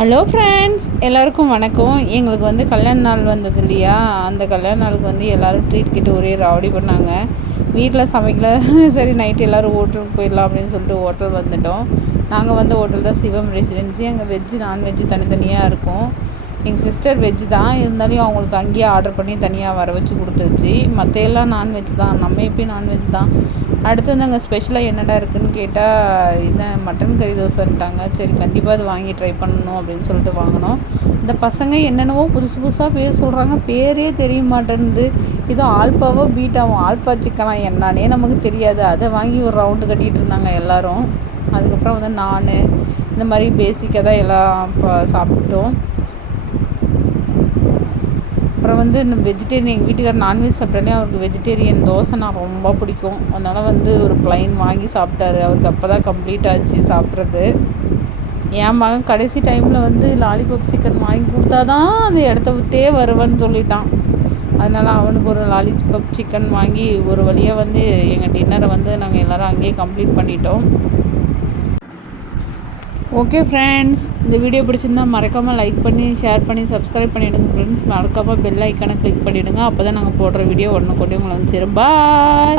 Hello friends எல்லாருக்கும் வணக்கம். எங்களுக்கு வந்து கல்யாண நாள் வந்தது இல்லையா? அந்த கல்யாண நாளுக்கு வந்து எல்லோரும் ட்ரீட் கிட்ட ஒரே ராவடி பண்ணாங்க. வீட்டில் சமைக்கல. சரி நைட்டு எல்லோரும் ஹோட்டலுக்கு போயிடலாம் அப்படின்னு சொல்லிட்டு ஹோட்டல் வந்துட்டோம். நாங்கள் வந்து ஹோட்டல் தான் சிவம் ரெசிடென்சி அங்கே வெஜ்ஜு நான்வெஜ்ஜு தனித்தனியாக இருக்கும். எங்கள் சிஸ்டர் வெஜ்ஜு தான். இருந்தாலும் அவங்களுக்கு அங்கேயே ஆர்டர் பண்ணி தனியாக வர வச்சு கொடுத்துருச்சு. மற்ற எல்லாம் நான்வெஜ் தான். நம்ம எப்பயும் நான்வெஜ் தான். அடுத்து வந்து அங்கே ஸ்பெஷலாக என்னடா இருக்குதுன்னு கேட்டால் என்ன மட்டன் கறி தோசைன்ட்டாங்க. சரி கண்டிப்பாக அது வாங்கி ட்ரை பண்ணணும் அப்படின்னு சொல்லிட்டு வாங்கினோம். இந்த பசங்க என்னென்னவோ புதுசு புதுசாக பேர் சொல்கிறாங்க பேரே தெரிய மாட்டேன்து ஏதோ ஆல்பாவோ பீட்டாவோ ஆல்பா சிக்கனா என்னானே நமக்கு தெரியாது. அதை வாங்கி ஒரு ரவுண்டு கட்டிகிட்டு இருந்தாங்க எல்லோரும். அதுக்கப்புறம் வந்து நான் இந்த மாதிரி பேசிக்காக தான் எல்லாம் சாப்பிட்டோம். அப்புறம் வந்து இந்த வெஜிடேரியன் எங்கள் வீட்டுக்கார் நான்வெஜ் சாப்பிட்டாலே அவருக்கு வெஜிடேரியன் தோசைனா ரொம்ப பிடிக்கும். அதனால் வந்து ஒரு ப்ளைன் வாங்கி சாப்பிட்டாரு. அவருக்கு அப்போ தான் கம்ப்ளீட் ஆச்சு சாப்பிட்றது. என் மகன் கடைசி டைமில் வந்து லாலிபாப் சிக்கன் வாங்கி கொடுத்தா தான் அந்த இடத்த விட்டே வருவேன்னு சொல்லிட்டான். அதனால் அவனுக்கு ஒரு லாலிபாப் சிக்கன் வாங்கி ஒரு வழியாக வந்து எங்கள் டின்னரை வந்து நாங்கள் எல்லோரும் அங்கேயே கம்ப்ளீட் பண்ணிட்டோம். ஓகே ஃப்ரெண்ட்ஸ் இந்த வீடியோ பிடிச்சிருந்தா மறக்காமல் லைக் பண்ணி ஷேர் பண்ணி சப்ஸ்கிரைப் பண்ணிவிடுங்க ஃப்ரெண்ட்ஸ் மறக்காமல் பெல் ஐக்கானை கிளிக் பண்ணிவிடுங்க அப்போ தான் நாங்கள் போடுற வீடியோ உடனே கொண்டு உங்களை வந்து சேரும். பாய்